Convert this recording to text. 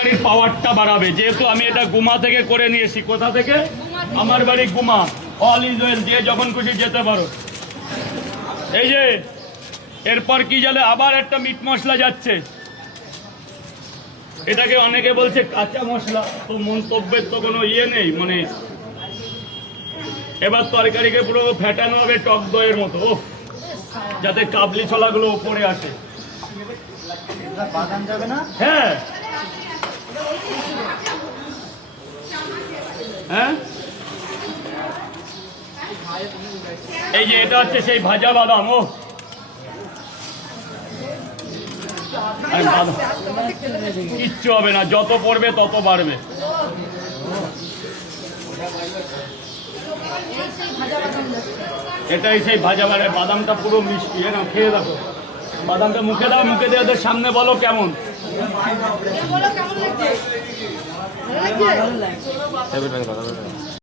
তরকারির পাওয়ারটা বাড়াবে। যেহেতু আমি এটা গুমা থেকে করে নিয়েছি। কোথা থেকে? আমার বাড়ি গুমা। অল ইজ ওয়েল, যে যখন খুশি যেতে পারো। এই যে এরপর কি জানে, আবার একটা মিট মশলা যাচ্ছে। এটাকে অনেকে বলছে কাঁচা মশলা, তো মন্তব্যের তো কোনো ইয়ে নেই। মানে এবার তরকারিকে পুরো ফেটানো হবে টক দইয়ের মতো, যাতে কাবলি ছোলাগুলো উপরে আসে। বাদাম যাবে না? হ্যাঁ হ্যাঁ, এই যে এটা হচ্ছে সেই ভাজা বাদাম। কিচ্ছু হবে না, যত পড়বে তত বাড়বে। এটাই সেই ভাজা বাদামটা পুরো মিষ্টি। না খেয়ে দেখো, বাদামটা মুখে দাও, মুখে দিয়ে ওদের সামনে বলো কেমন।